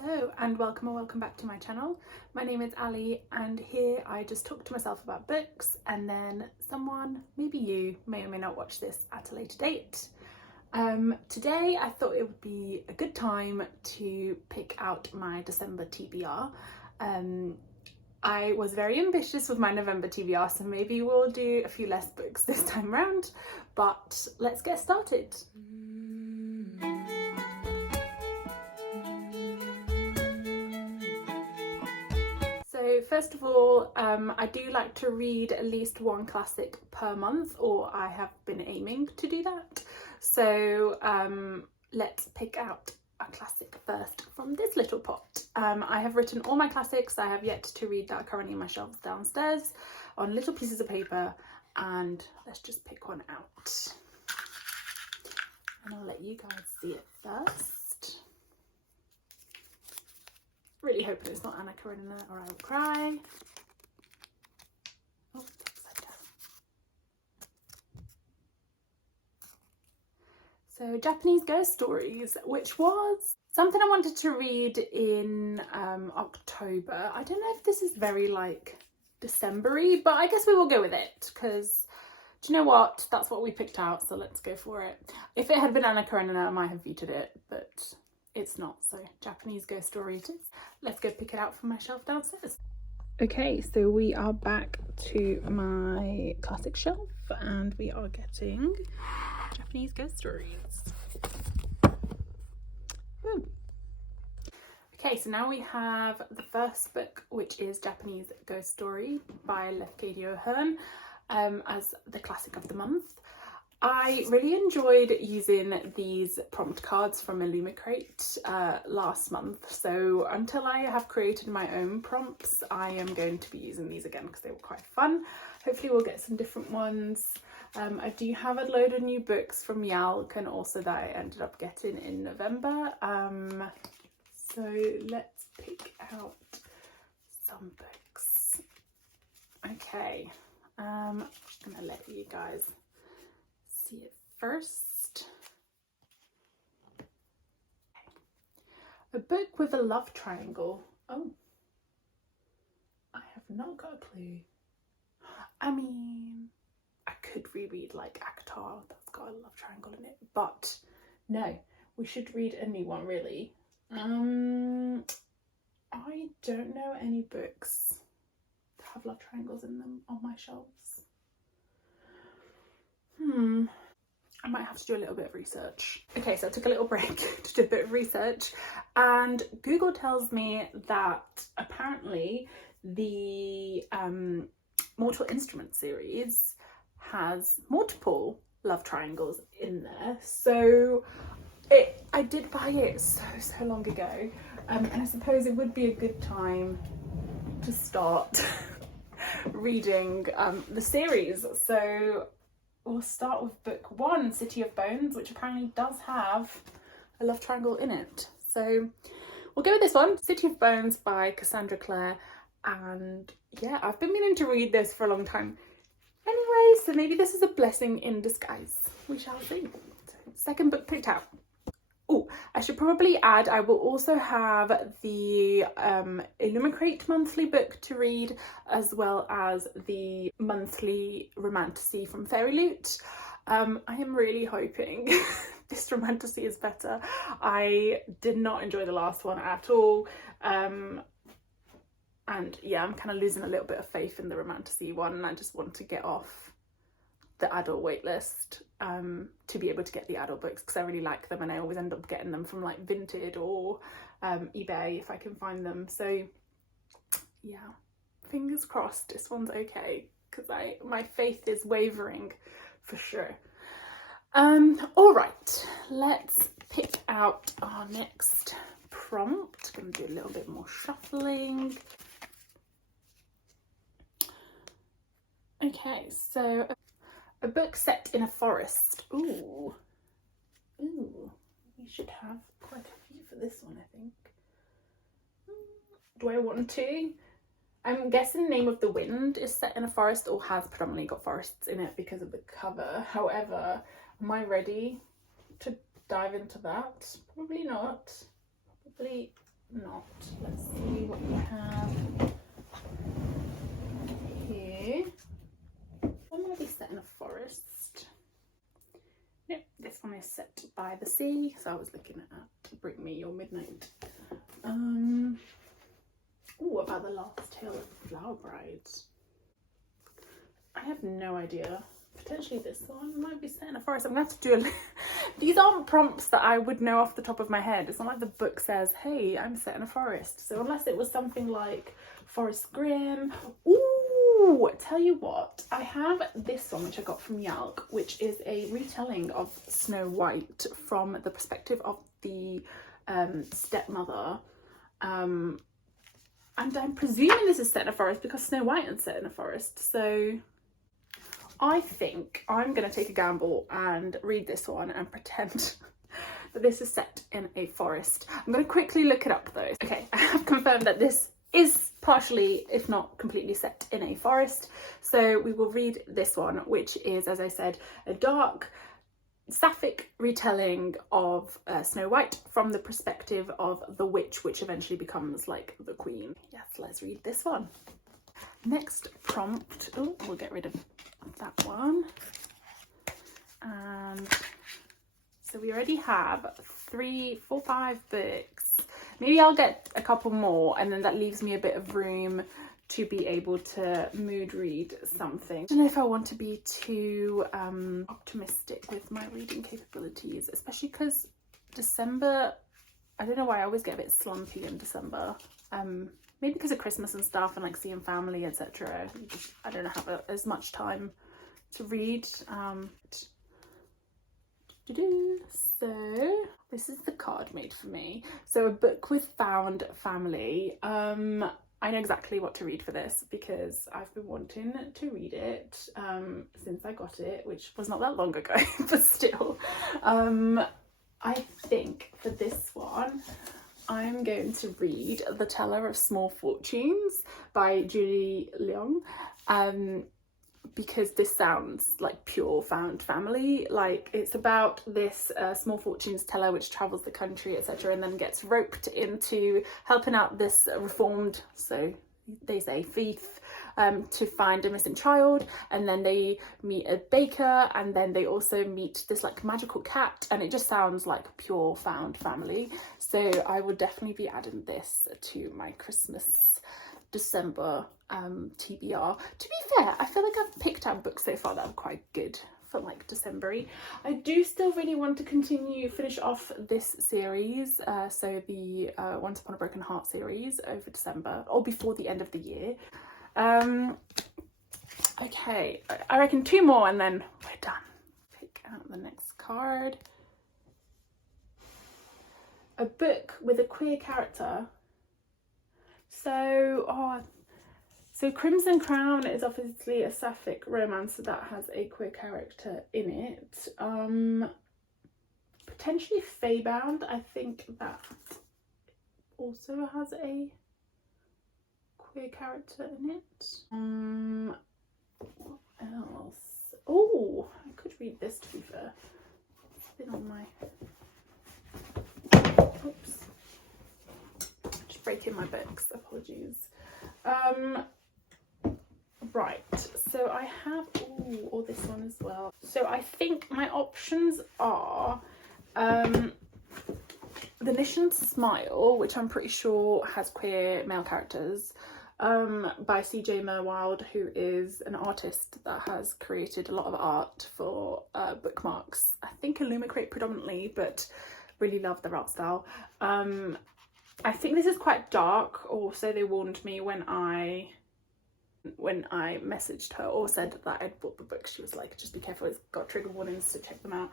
Hello and welcome back to my channel. My name is Ali and here I just talk to myself about books, and then someone, maybe you, may or may not watch this at a later date. Today I thought it would be a good time to pick out my December TBR. I was very ambitious with my November TBR, so maybe we'll do a few less books this time round, but let's get started. So first of all, I do like to read at least one classic per month, or I have been aiming to do that. So let's pick out a classic first from this little pot. I have written all my classics I have yet to read that are currently on my shelves downstairs on little pieces of paper, and let's just pick one out. And I'll let you guys see it first. Really hoping it's not Anna Karenina or I will cry. Oh, it's upside down. So Japanese Ghost Stories, which was something I wanted to read in October. I don't know if this is very like December-y, but I guess we will go with it because do you know what? That's what we picked out, so let's go for it. If it had been Anna Karenina, I might have vetoed it, but it's not, so Japanese Ghost Story it is. Let's go pick it out from my shelf downstairs. Okay, so we are back to my classic shelf and we are getting Japanese Ghost Stories. Woo. Okay, so now we have the first book, which is Japanese Ghost Story by Lefkadio Hearn, as the classic of the month. I really enjoyed using these prompt cards from Illumicrate last month, so until I have created my own prompts, I am going to be using these again because they were quite fun. Hopefully we'll get some different ones. I do have a load of new books from Yalk and also that I ended up getting in November. So let's pick out some books. Okay, I'm gonna let you guys see it first. A book with a love triangle. Oh, I have not got a clue. I mean, I could reread like Akatar, that's got a love triangle in it, but no, we should read a new one really. I don't know any books that have love triangles in them on my shelves. I might have to do a little bit of research. Okay, so I took a little break to do a bit of research, and Google tells me that apparently the Mortal Instruments series has multiple love triangles in there. So I did buy it so long ago, and I suppose it would be a good time to start reading the series. So we'll start with book one, City of Bones, which apparently does have a love triangle in it. So we'll go with this one, City of Bones by Cassandra Clare. And yeah, I've been meaning to read this for a long time anyway, so maybe this is a blessing in disguise. We shall see. So, second book picked out. Oh, I should probably add, I will also have the Illumicrate monthly book to read, as well as the monthly Romantasy from Fairy Loot. I am really hoping this Romantasy is better. I did not enjoy the last one at all. And yeah, I'm kind of losing a little bit of faith in the Romantasy one, and I just want to get off the adult waitlist to be able to get the adult books, because I really like them and I always end up getting them from like Vinted or eBay if I can find them. So yeah, fingers crossed this one's okay, because my faith is wavering for sure. All right, let's pick out our next prompt. Gonna do a little bit more shuffling. Okay, so a book set in a forest. Ooh, we should have quite a few for this one, I think. Do I want to? I'm guessing Name of the Wind is set in a forest, or has predominantly got forests in it because of the cover. However, am I ready to dive into that? Probably not. Probably not. Let's see what we have here. One might be set in a forest. Yep, this one is set by the sea. So I was looking at Bring Me Your Midnight. Oh, about the last tale of Flower Brides. I have no idea. Potentially this one might be set in a forest. I'm going to have to do these aren't prompts that I would know off the top of my head. It's not like the book says, hey, I'm set in a forest. So unless it was something like Forest Grim. Ooh, tell you what, I have this one which I got from Yalk, which is a retelling of Snow White from the perspective of the stepmother. And I'm presuming this is set in a forest because Snow White is set in a forest. So I think I'm going to take a gamble and read this one and pretend that this is set in a forest. I'm going to quickly look it up though. Okay, I have confirmed that this is partially, if not completely, set in a forest. So we will read this one, which is, as I said, a dark sapphic retelling of Snow White from the perspective of the witch, which eventually becomes like the queen. Yes, let's read this one. Next prompt. Oh, we'll get rid of that one. And so we already have 3, 4, 5 books. Maybe I'll get a couple more, and then that leaves me a bit of room to be able to mood read something. I don't know if I want to be too optimistic with my reading capabilities, especially because December, I don't know why I always get a bit slumpy in December. Maybe because of Christmas and stuff and like seeing family, etc. I don't have as much time to read. So this is the card made for me. So a book with found family. I know exactly what to read for this because I've been wanting to read it since I got it, which was not that long ago, but still. I think for this one, I'm going to read The Teller of Small Fortunes by Julie Leong, because this sounds like pure found family. Like, it's about this small fortunes teller which travels the country, etc., and then gets roped into helping out this reformed, so they say, thief, to find a missing child. And then they meet a baker, and then they also meet this like magical cat, and it just sounds like pure found family. So I would definitely be adding this to my Christmas December TBR. To be fair, I feel like I've picked out books so far that are quite good for like December-y. I do still really want to finish off this series, so the Once Upon a Broken Heart series over December, or before the end of the year. Okay, I reckon 2 more and then we're done. Pick out the next card. A book with a queer character. So Crimson Crown is obviously a sapphic romance that has a queer character in it. Potentially Feybound, I think that also has a queer character in it. What else? Oh, I could read this, to be fair. It's been on my... Oops. Just breaking my books, apologies. Right, so I have or this one as well. So I think my options are The Nishant Smile, which I'm pretty sure has queer male characters, by CJ Merwild, who is an artist that has created a lot of art for bookmarks. I think Illumicrate predominantly, but really love their art style. I think this is quite dark, or so they warned me when I messaged her or said that I'd bought the book. She was like, just be careful, it's got trigger warnings, so check them out.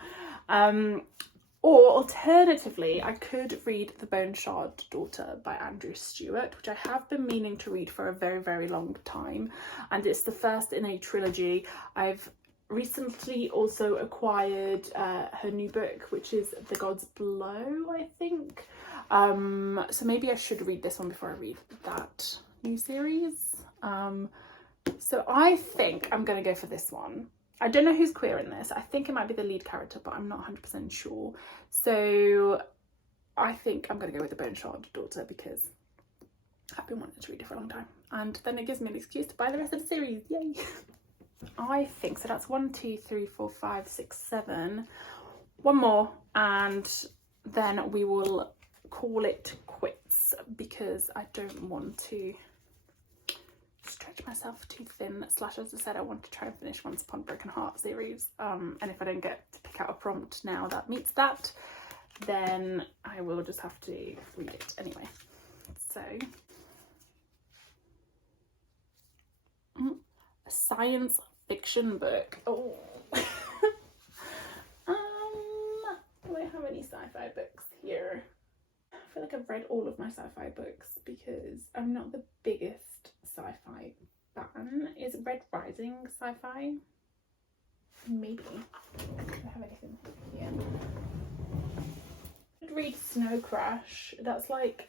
Or alternatively, I could read The Bone Shard Daughter by Andrew Stewart, which I have been meaning to read for a very, very long time, and it's the first in a trilogy. I've recently also acquired her new book, which is The God's Blow, I think. So maybe I should read this one before I read that new series. So I think I'm going to go for this one. I don't know who's queer in this. I think it might be the lead character, but I'm not 100% sure. So I think I'm going to go with The Bone Shard Daughter because I've been wanting to read it for a long time, and then it gives me an excuse to buy the rest of the series. Yay! I think so. That's 1, 2, 3, 4, 5, 6, 7. One more, and then we will call it quits because I don't want to stretch myself too thin. Slash, as I said, I want to try and finish Once Upon a Broken Heart series. And if I don't get to pick out a prompt now that meets that, then I will just have to read it anyway. So, a science fiction book. Oh. Do I have any sci-fi books here? I feel like I've read all of my sci-fi books because I'm not the biggest sci-fi fan. Is Red Rising sci-fi? Maybe. Do I have anything here? I could read Snow Crash. That's like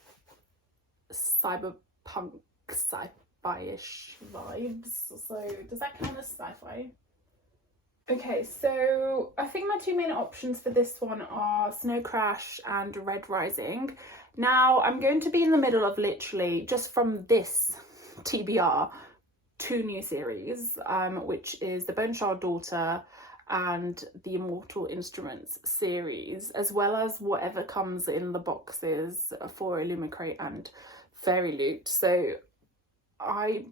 cyberpunk sci-fi-ish vibes. So does that count as sci-fi? Okay, so I think my two main options for this one are Snow Crash and Red Rising. Now I'm going to be in the middle of literally just from this TBR 2 new series, which is The Bone Shard Daughter and the Immortal Instruments series, as well as whatever comes in the boxes for Illumicrate and Fairy Loot. So I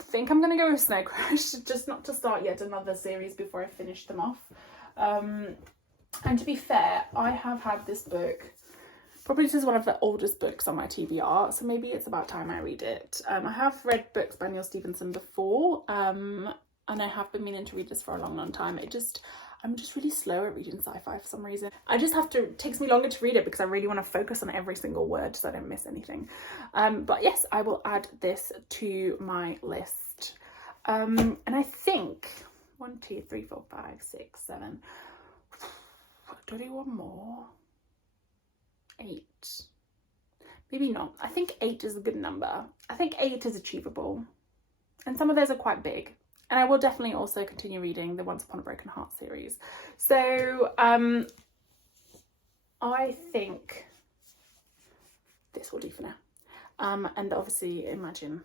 think I'm going to go with Snow Crash, just not to start yet another series before I finish them off. And to be fair, I have had this book, probably this is one of the oldest books on my TBR, so maybe it's about time I read it. I have read books by Neil Stephenson before, and I have been meaning to read this for a long time. I'm just really slow at reading sci-fi for some reason. It takes me longer to read it because I really want to focus on every single word so I don't miss anything. But yes, I will add this to my list. And I think 1, 2, 3, 4, 5, 6, 7. Do I do one more? 8. Maybe not. I think 8 is a good number. I think 8 is achievable. And some of those are quite big. And I will definitely also continue reading the Once Upon a Broken Heart series. So I think this will do for now. And obviously imagine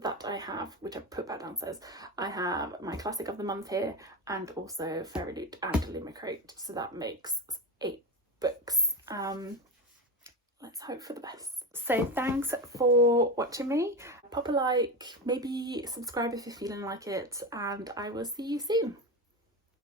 that I have, which I've put back downstairs, I have my classic of the month here and also Fairy Loot and Illumicrate. So that makes 8 books. Let's hope for the best. So thanks for watching me. Pop a like, maybe subscribe if you're feeling like it, and I will see you soon.